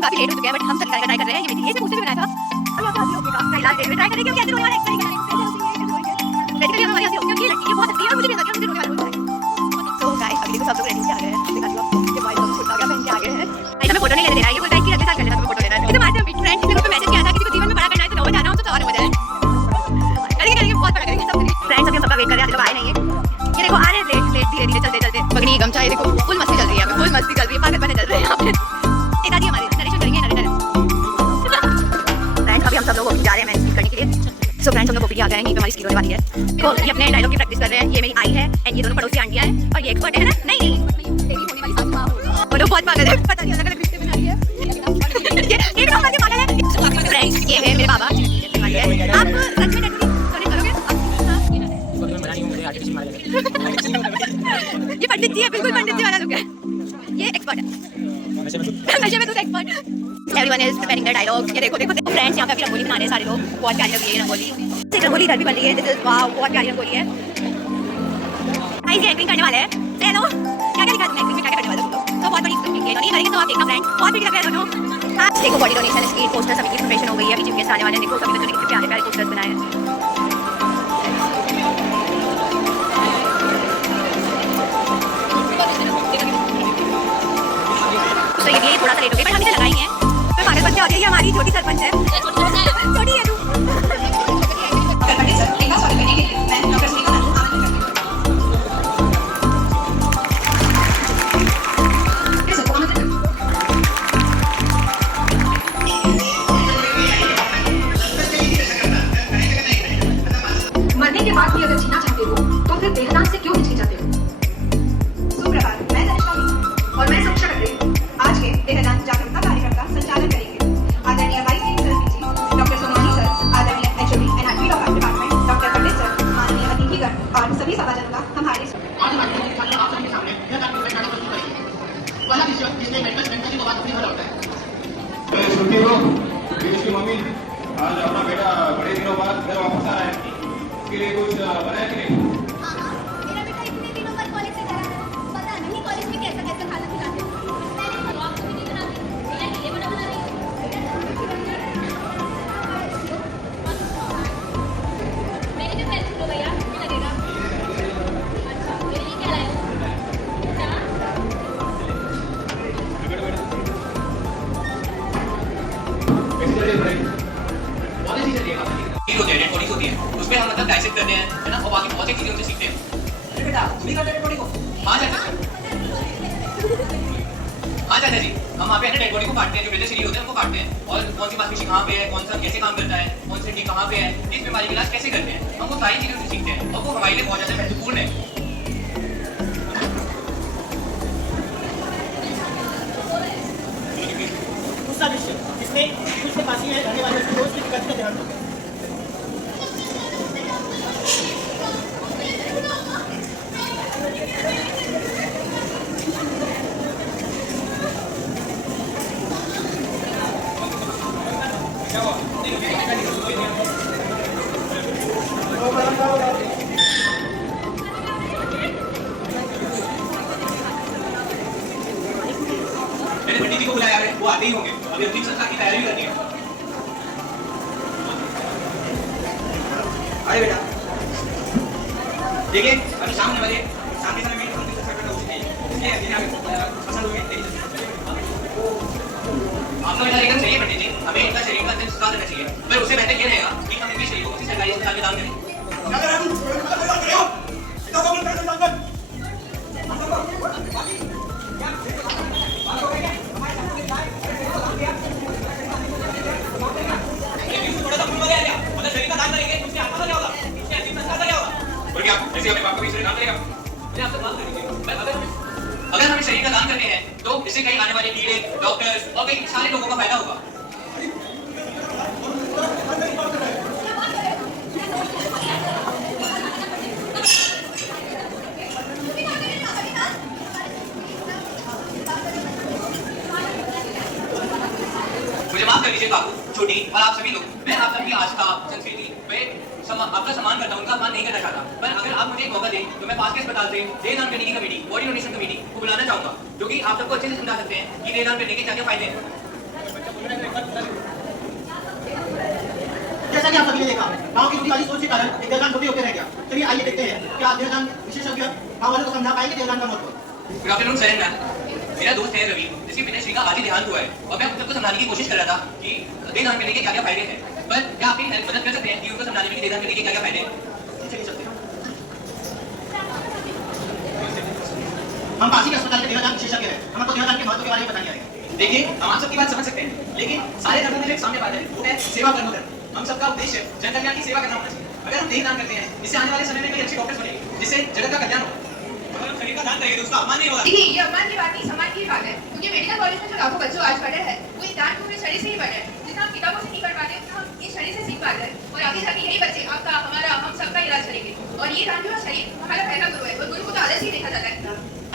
हम काफी लेट हो चुके हैं बट हम सभी ट्राई कर रहे हैं। ये मेरी पूछते भी बनाया था और आप हाथ होगा लास्ट डे में ट्राई करेंगे क्योंकि ऐसे रोने वाला एक्सपेरिमेंट बेसिकली हम हमारे यहाँ से क्योंकि ये लड़की बहुत अच्छी है और मुझे भी ऐसा मुझे रोने वाला है। तो गाइस अभी देखो सब लोग रेडी से आ गए हैं, दिखा दो आपको ये भाई लोग कुर्ता पहन के आ गए हैं। गाइस हमें फोटो नहीं लेने दे रहा है, ये बोलता है कि अगले साल कर लेना, तुम्हें फोटो लेना है। इधर मात्र फ्रेंड किसी को मैसेज किया था किसी को जीवन में बड़ा करना है तो नौबत जाना हो तो और हो जाए करेंगे बहुत बड़ा करेंगे सब फ्रेंड्स। अभी हम सबका वेट कर रहे हैं, लोग आए नहीं है। ये देखो आ रहे हैं लेट लेट धीरे धीरे चलते चलते पगड़ी गमछा, ये देखो फुल मस्ती चल रही है, फुल मस्ती चल रही है, पागल बने चल रहे हैं यहाँ पे। एक आदि हमारे नरेशन करेंगे नरेशन फ्रेंड्स। अभी हम सब लोग जा रहे हैं मैच करने के लिए। सो फ्रेंड्स हम लोग ओपीडी आ गए हैं, यहीं पे हमारी स्किल होने वाली है। तो ये अपने डायलॉग की प्रैक्टिस कर रहे हैं। ये मेरी आई है एंड ये दोनों पड़ोसी आंटियां हैं और ये एक्सपर्ट है ना। नहीं नहीं तेरी होने वाली सासू मां और वो बहुत पागल है, पता नहीं अलग अलग रिश्ते बना रही है। ये भी हमारे पागल है फ्रेंड्स। ये है मेरे बाबा जी, आप सच में डोनेट करोगे? ये पंडित जी है, बिल्कुल पंडित जी वाला लुक है। ये एक्सपर्ट है नशे में, तो expert. Everyone is preparing the dialogue. ये देखो देखो देखो फ्रेंड्स, यहाँ पे अभी रंगोली बना रहे हैं सारे लोग। बहुत प्यारी लग रही है रंगोली। एक रंगोली इधर भी बन रही है, दिस इज वाओ, बहुत प्यारी रंगोली है। गाइस ये एक्टिंग करने वाले हैं। हेलो क्या क्या दिखा दूं एक्टिंग में, क्या क्या करने वाले हो तुम लोग? तो बहुत बड़ी एक्टिंग है, नहीं करेंगे तो आप देखना फ्रेंड्स, बहुत बड़ी लग रहा है दोनों। देखो बॉडी डोनेशन इसकी पोस्टर सभी की प्रिपरेशन हो गई है। अभी जिम गेस्ट आने वाले हैं, देखो सभी बच्चों ने कितने प्यारे प्यारे पोस्टर्स बनाए हैं। तो ये थोड़ा सा लेट हो गया बट हम इसे लगाएंगे। फिर पागल बच्चे होते हैं, ये हमारी छोटी सरपंच है, छोटी है तू। मरने के बाद भी अगर जीना चाहते हो तो फिर देहदान से क्यों हिचकिचाते हो? सुप्रभात, मैं तनिष्का और मैं समीक्षा कटरे आज के देहदान जागरूकता कार्यक्रम का संचालन करेंगे। आदरणीय vice principal PG doctor Sonwani sir, आदरणीय HOD and admin of department doctor Pandit sir, माननीय अतिथिगण और सभी सभाजनों का हमारे मम्मी आज अपना बेटा बड़े दिनों बाद घर वापस आ रहा है, इसके लिए कुछ बनाया कि नहीं? मेरा बेटा इतने दिनों बाद कॉलेज से जा रहा है, पता नहीं कॉलेज में कैसा कैसा खाना खिलाते हैं। मैंने जवाब भी नहीं बनाती, मेरा ये बना रही है। मेरी जो पेंसिल लो भैया, कितना लगेगा? अच्छा, मेरे लिए क्या लाए हो? क्या? होती है उसमें हम मतलब डाइसेक्ट करते हैं है ना, और बाकी बहुत सी चीजें उनसे सीखते हैं। अरे बेटा तुम ही करते डेड बॉडी को? हाँ चाचा जी, हम वहाँ पे डेड बॉडी को काटते हैं, जो ब्रेथ शरीर होते हैं उनको काटते हैं, और कौन सी मांसपेशी कहाँ पे है, कौन सा कैसे काम करता है, कौन सी हड्डी कहाँ पे है, इस बीमारी का इलाज कैसे करते हैं, हम वो सारी चीजें उनसे सीखते हैं और वो हमारे लिए बहुत ज्यादा महत्वपूर्ण है। दूसरा विषय इसमें कुछ से पासी है रहने वाले दोस्त की दिक्कत का ध्यान दो। पंडित जी को बुलाया है, वो आते ही होंगे, अभी अंतिम संस्कार की तैयारी करनी है। अरे बेटा देखिए अभी शाम होने वाली है, शाम के समय में अंतिम संस्कार करना उचित नहीं है, इसलिए अभी आप पसंद होंगे आपका बेटा एकदम सही है पंडित जी, हमें इनका शरीर का अंतिम संस्कार करना चाहिए, पर उससे बेहतर ये रहेगा कि हम इनके शरीर को किसी सरकारी अस्पताल में दान करें। अगर हमें शरीर का दान करते हैं तो इससे कई आने वाले कीड़े, डॉक्टर्स और कई सारे लोगों का फायदा होगा। मुझे माफ कर लीजिए बाबू, छोटी और आप सभी लोग, मैं आप सबकी आस्था, संस्कृति आपका सम्मान करता हूं, उनका सम्मान नहीं करना चाहता, पर अगर आप मुझे एक मौका दें तो मैं पास के अस्पताल से देहदान करने की कमेटी, बॉडी डोनेशन कमेटी को बुलाना चाहूंगा, जो कि आप सबको अच्छे से समझा सकते हैं कि देहदान करने के क्या क्या फायदे हैं। जैसा कि आप सभी ने देखा, गांव की बुरी वाली सोच के कारण एक देवदान छोटे होकर रह गया। चलिए आइए देखते हैं कि आप देवदान विशेषज्ञ गांव वालों को समझा पाएंगे देवदान का महत्व। Good afternoon sir ma'am. मेरा दोस्त है रवि, जिसकी पिताश्री का आज ही देहांत हुआ है और मैं उनको समझाने की कोशिश कर रहा था कि देहदान करने के क्या क्या फायदे हैं। पर क्या आप मेरी मदद कर सकते हैं कि उनको समझाने में कि देहदान करने के क्या क्या फायदे हैं? चलिए चलते हैं। हम पासी के अस्पताल के देवदान विशेषज्ञ हैं। हमको देवदान के महत्व के बारे में बताने आएंगे। देखिए, हम आप सबकी बात समझ सकते हैं, लेकिन सारे धर्मों में एक साम्य बात है, वो है सेवा कर्म धर्म। हम सबका उद्देश्य जन कल्याण की सेवा करना होना चाहिए। अगर हम देह दान करते हैं, इससे आने वाले समय में कई अच्छे डॉक्टर्स बनेंगे, जिससे जगत का कल्याण होगा। अगर हम शरीर का दान करेंगे तो उसका अपमान नहीं होगा। देखिए, ये अपमान की बात नहीं, सम्मान की बात है। क्योंकि मेडिकल कॉलेज में जो लाखों बच्चों आज पढ़ रहे हैं, वो इस दान पूरे शरीर से ही पढ़ रहे हैं। जितना हम किताबों से नहीं पढ़ पाते, उतना हम इस शरीर से सीख पाते हैं। और आगे जाके यही बच्चे आपका, हमारा, हम सबका इलाज करेंगे। और ये दान जो है शरीर हमारा पहला गुरु है, और गुरु को तो आदर्श ही देखा जाता है।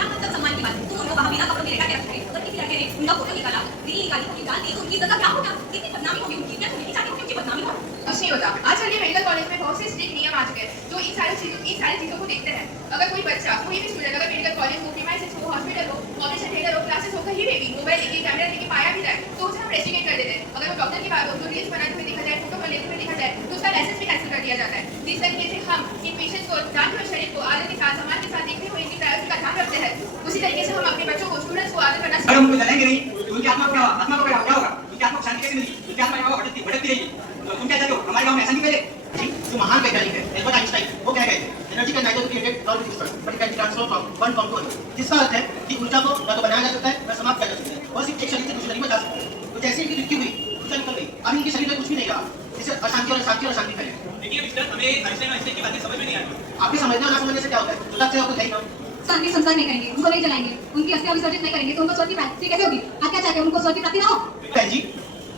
मतलब सम्मान की बात, तुम लोग वहाँ बिना कपड़ों के लेकर क्या रखोगे? अगर किसी लड़के ने उनका फोटो निकाला, दी गाली उनकी डाल दी, तो उनकी इज्जत का क्या होगा? कितनी बदनामी होगी उनकी? क्या तुम्हें नहीं चाहती उनकी बदनामी हो? कुछ नहीं होता। आजकल ये मेडिकल कॉलेज में बहुत से स्ट्रिक्ट नियम आ चुके हैं, जो इन सारी चीजों को देखते हैं। अगर कोई बच्चा, कोई भी स्टूडेंट अगर मेडिकल कॉलेज हो, प्रीमाइसेस हो, हॉस्पिटल हो, ऑपरेशन थिएटर हो, क्लासेस हो, कहीं भी मोबाइल लेके, कैमरा लेके पाया भी जाए, तो उसे हम रेस्ट्रिकेट कर देते हैं। अगर वो डॉक्टर की बात हो, तो रील्स बनाते हुए देखा जाए, फोटो लेते हुए देखा जाए, तो उसका लाइसेंस भी कैंसिल कर दिया जाता है। इस तरीके से हम इन पेशेंट्स को जान और शरीर को आदर के साथ, सम्मान के साथ देखते हुए इनकी प्रायोरिटी का ध्यान रखते हैं। उसी तरीके से हम अपने बच्चों को, स्टूडेंट्स को आदर करना अगर हम उनको जलाएंगे नहीं, तो उनकी आत्मा को क्या होगा? उनकी आत्मा को शांति कैसे मिलेगी? उनकी आत्मा यहाँ भटकती रहेगी। तो तुम क्या चाहते हो? हमारे गाँव में ऐसा नहीं पहले? जी, जो महान वैज्ञानिक है एल्बर्ट आइंस्टाइन, वो कह गए थे, energy can neither be created nor be destroyed, but it can be transferred from one form to another. जिसका अर्थ है कि ऊर्जा को न तो बनाया जा सकता है, न समाप्त किया जा सकता है, और सिर्फ एक शरीर से दूसरे शरीर में जा सकता है। तो जैसे इनकी मृत्यु हुई, ऊर्जा निकल गई, अब इनके शरीर में कुछ भी नहीं रहा, जिससे अशांति और अशांति फैलेगी। देखिए मिस्टर, हमें आइंस्टाइन की बातें समझ में नहीं आई। आपके समझने और ना समझने से क्या होता है? जो तथ्य है आपको सही ना। शांति संस्कार नहीं करेंगे, उनको नहीं जलाएंगे, उनकी अस्थियां विसर्जित नहीं करेंगे, तो उनको स्वर्ग की प्राप्ति कैसे होगी? आप क्या चाहते हैं, उनको स्वर्ग की प्राप्ति ना हो? बहन जी,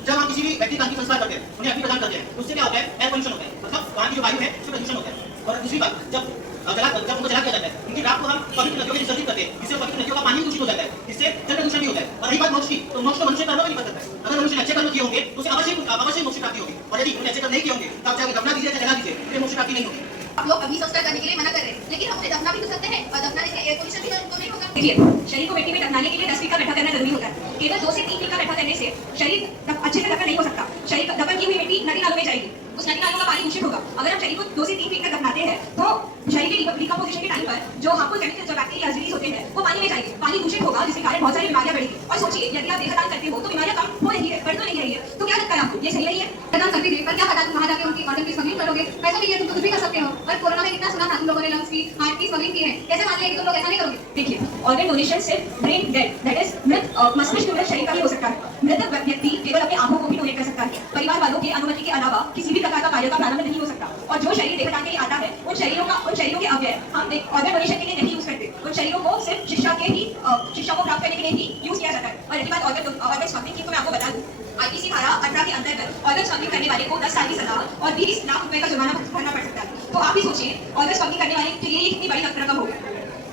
जब हम किसी भी व्यक्ति का अंतिम संस्कार करते हैं, उन्हें अग्नि प्रदान करते हैं, तो उससे क्या होता है? एयर पोल्यूशन होता है, मतलब वहाँ की जो वायु है उसमें प्रदूषण होता है। और दूसरी बात, जब उनको जला दिया जाता है, उनकी राख को हम पवित्र नदियों में विसर्जित करते हैं, जिससे पवित्र नदियों का पानी दूषित हो जाता है, इससे जल प्रदूषण भी होता है। और रही बात मोक्ष की, तो मोक्ष तो मनुष्य कर्मों में निकल सकता है। अगर मनुष्य ने अच्छे कर्म किए होंगे, तो उसे अवश्य मोक्ष प्राप्ति होगी, और यदि उन्हें अच्छे कर्म नहीं किए होंगे, तो आप चाहे दफना दीजिए, जला दीजिए, उन्हें मोक्ष प्राप्ति नहीं होगी। आप लोग अग्नि संस्कार करने के लिए मना कर रहे हैं, लेकिन हम उन्हें दफना भी तो सकते हैं, और दफनाने से एयर पोल्यूशन भी तो नहीं होगा। देखिए, शरीर को मिट्टी में दफनाने के लिए 10 फीट का गड्ढा करना जरूरी होता है। केवल 2 से 3 फीट का गड्ढा करने से शरीर अच्छे से दफन नहीं हो सकता। शरीर दफन की हुई मिट्टी नदी नालों में जाएगी, उस नदी नालों का पानी दूषित होगा। अगर हम शरीर को 2 से 3 फीट तक दफनाते हैं, तो शरीर के डिकम्पोजिशन के टाइम पर जो हार्मफुल केमिकल्स, जो बैक्टीरिया, रिलीज होते हैं, वो पानी में जाएंगे, पानी दूषित होगा, जिसके कारण बहुत सारी बीमारियां बढ़ेंगी। और सोचिए, यदि आप देहदान करते हो तो बीमारियां कम हो रही है, बढ़ तो नहीं रही है। तो क्या लगता है आपको, ये सही नहीं है? प्रदान करते थे, पर क्या पता तुम वहाँ जाके उनकी ऑर्गन की स्मगलिंग करोगे? पैसों के लिए तुम तो कुछ भी कर सकते हो। और कोरोना में कितना सुना था तुम लोगों ने लंग्स की, हार्ट की स्मगलिंग की है। कैसे मान लिया कि तुम लोग ऐसा नहीं करोगे? देखिए, ऑर्गन डोनेशन सिर्फ ब्रेन डेड, दैट इज मृत मस्तिष्क मृत शरीर का ही हो सकता है। मृतक व्यक्ति केवल अपनी आंखों को भी डोनेट कर सकता है। परिवार वालों की अनुमति के अलावा किसी भी प्रकार का कार्य का प्रारंभ नहीं हो सकता। और जो शरीर देहदान के लिए आता है, उन शरीरों के अवयव हम ऑर्गन डोनेशन के लिए नहीं यूज करते। उन शरीरों को सिर्फ शिक्षा को प्राप्त करने के लिए ही यूज किया जाता है। और रही बात ऑर्गन स्मगलिंग की, तो मैं आपको बता दूं, आईपीसी धारा 18 के अंतर्गत ऑर्गन स्मगलिंग करने वाले को 10 साल की सजा और 20 लाख रुपए का जुर्माना भरना पड़ सकता है। तो आप ही सोचिए, ऑर्गन स्मगलिंग करने वाले के लिए ये कितनी बड़ी रकम होगी।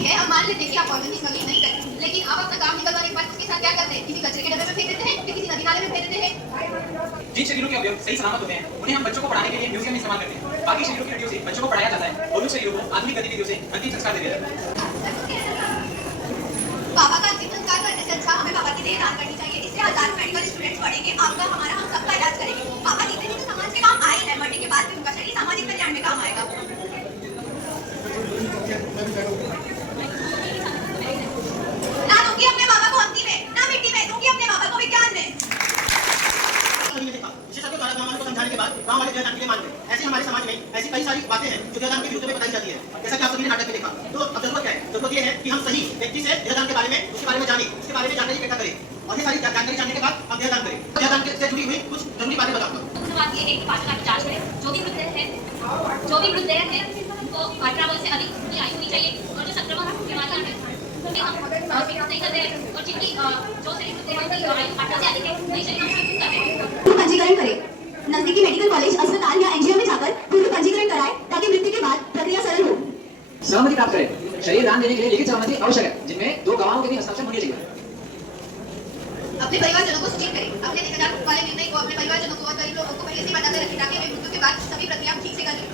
हम मान लेते हैं कि आप ऑर्गन की स्मगलिंग नहीं करते, लेकिन आप अपना काम निकलवाने के बाद उसके साथ क्या करते हैं? किसी कचरे के डब्बे में फेंक देते हैं, किसी नदी नाले में फेंक देते हैं। जिन शरीरों के अवयव सही सलामत होते हैं, उन्हें हम बच्चों को पढ़ाने के लिए म्यूजियम में इस्तेमाल करते हैं। बाकी शरीरों की हड्डियों से बच्चों को पढ़ाया जाता है, और उन शरीरों को आधुनिक गतिविधियों से अंतिम संस्कार दे दिया जाता है। पापा का अंतिम संस्कार करने से अच्छा हमें पापा की देहदान करनी चाहिए। इससे हजारों मेडिकल स्टूडेंट्स पढ़ेंगे, आपका, हमारा, हम सबका इलाज करेंगे। पापा जीते जी तो समाज के काम आए हैं, मरने के बाद भी उनका शरीर सामाजिक कल्याण में काम आएगा। ना दूंगी अपने पापा को अग्नि में, ना मिट्टी में, दूंगी अपने पापा को विज्ञान में। विशेषज्ञों द्वारा गाँव वालों को समझाने के बाद गाँव वाले देवदान के लिए मान गए। ऐसे हमारे समाज में ऐसी कई सारी बातें हैं जो देवदान के विरुद्ध में बताई जाती है, जैसा कि आप सभी ने नाटक में देखा। तो अब जरूरत क्या है? जरूरत ये है कि हम सही व्यक्ति से देवदान के बारे में, उसके बारे में जाने, उसके बारे में जानकारी इकट्ठा करें, और ये सारी जानकारी जानने के बाद हम देवदान करें। देवदान से जुड़ी हुई कुछ जरूरी बातें बताता हूँ। बात ये है कि पाचन की जांच करें। जो भी मृतदेह है उनको 18 वर्ष से अधिक की आयु होनी चाहिए। और जो संक्रमण बीमारियां हैं उनके हम नहीं करते हैं, और जिनकी जो शरीर मृतदेह की आयु 18 से अधिक है, वही शरीर हम करते हैं। पंजीकरण करें। नजदीकी मेडिकल कॉलेज, अस्पताल या एनजीओ में जाकर पूर्व पंजीकरण कराएं, ताकि मृत्यु के बाद प्रक्रिया सरल हो। सहमति प्राप्त करें। शरीर दान देने के लिए लिखित सहमति आवश्यक है, जिनमें 2 गवाहों के भी हस्ताक्षर होने चाहिए। अपने परिवारजनों को सूचित करें। अपने देहदान वाले निर्णय को अपने परिवारजनों को और कई लोगों को पहले से बताते रखें, ताकि वे मृत्यु के बाद सभी प्रक्रिया ठीक से कर लें।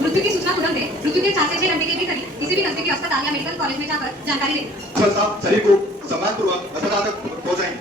मृत्यु की सूचना तुरंत दें। मृत्यु के 4 से 6 घंटे के भीतर किसी भी नजदीकी अस्पताल या मेडिकल कॉलेज में जाकर जानकारी दें। शरीर को सम्मानपूर्वक अस्पताल तक पहुंचाएंगे।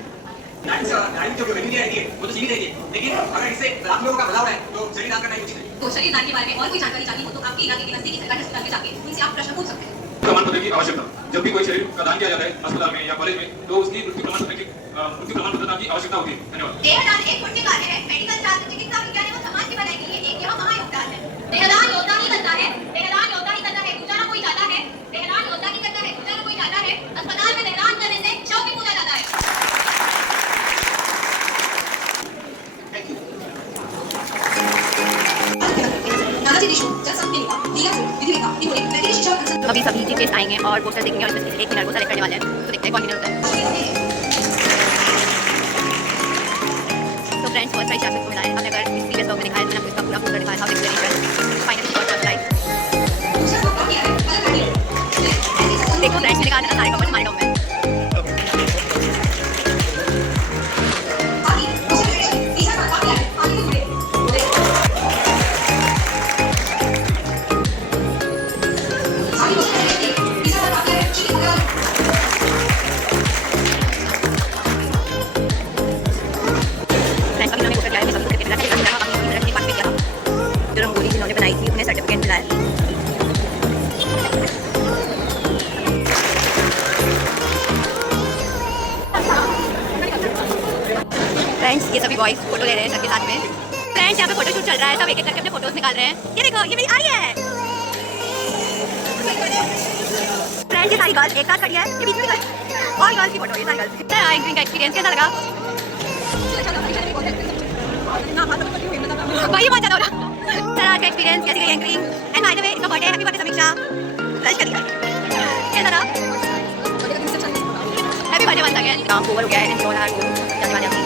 नारी जो वेन्यू रहती है वो तो सीमित रहती है, लेकिन अगर इससे लाख लोगों का भला हो रहा है तो शरीर दान करना ही उचित है। तो शरीर दान के बारे में और कोई जानकारी चाहिए हो तो आपके इलाके के नजदीकी सरकारी अस्पताल में जाके उनसे आप प्रश्न पूछ सकते हैं। प्रमाण पत्र की आवश्यकता, जब भी कोई शरीर का दान किया जाता है अस्पताल में या कॉलेज में, तो उसकी मृत्यु प्रमाण पत्र की आवश्यकता होती है। धन्यवाद। देहदान एक पुण्य कार्य है। मेडिकल शास्त्र, चिकित्सा विज्ञान एवं समाज की भलाई के लिए एक यह महायोगदान है। देहदान योद्धा ही करता है, देहदान योद्धा ही करता है, दूसरा ना कोई जाता है। देहदान योद्धा ही करता है, दूसरा ना कोई जाता है। अस्पताल में देहदान करने से शव भी पूजा जाता है। नानाजी देशमुख जनसंघ के नेता लीला सिंह विधिवेता इन्होंने वैद्य शिक्षा और कंसल्ट अभी सभी टीचर्स आएंगे और पोस्टर देखेंगे और इसमें से एक विनर को सेलेक्ट करने वाले हैं, तो देखते हैं कौन विनर होता है। तो फ्रेंड्स, फर्स्ट प्राइज शासन को मिला है। हमने अगर इस प्रीवियस ब्लॉग में दिखाया तो मैंने आपको इसका पूरा पोस्टर दिखाया था, फाइनली फर्स्ट प्राइज। दूसरा ब्लॉग बाकी है अलग गाड़ी देखो फ्रेंड्स, मैंने कहा था ना सारे कमेंट हमारे डॉग में। आगे दूसरा फेडरेशन तीसरा ब्लॉग बाकी है आगे को जुड़े आगे दूसरा फेडरेशन तीसरा ब्लॉग बाकी है श्री भगवान फ्रेंड्स, अभी उन्होंने पोस्टर किया है, सभी को मिला है, हमने अपनी पार्टिसिपेट किया। जो रंगोली जिन्होंने बनाई थी उन्हें सर्टिफिकेट मिला है। फ्रेंड्स, ये सभी बॉयज फोटो ले रहे हैं सबके साथ में। फ्रेंड्स, यहाँ पे फोटो शूट चल रहा है, सब एक एक करके अपने फोटोज निकाल रहे हैं। ये देखो, ये मेरी आई है। फ्रेंड्स, ये सारी गर्ल्स एक साथ खड़ी है, ये बीच में और गर्ल्स की फोटो, ये सारी गर्ल्स। एंकरिंग का एक्सपीरियंस कैसा लगा? वही बात है ना। सर, आज का एक्सपीरियंस कैसी रही anchoring? And by the way, इसका birthday, happy birthday Samiksha. Blush कर दिया कैसा रहा? Happy birthday once again. काम ओवर हो गया है, एंजॉय जाने वाले अपनी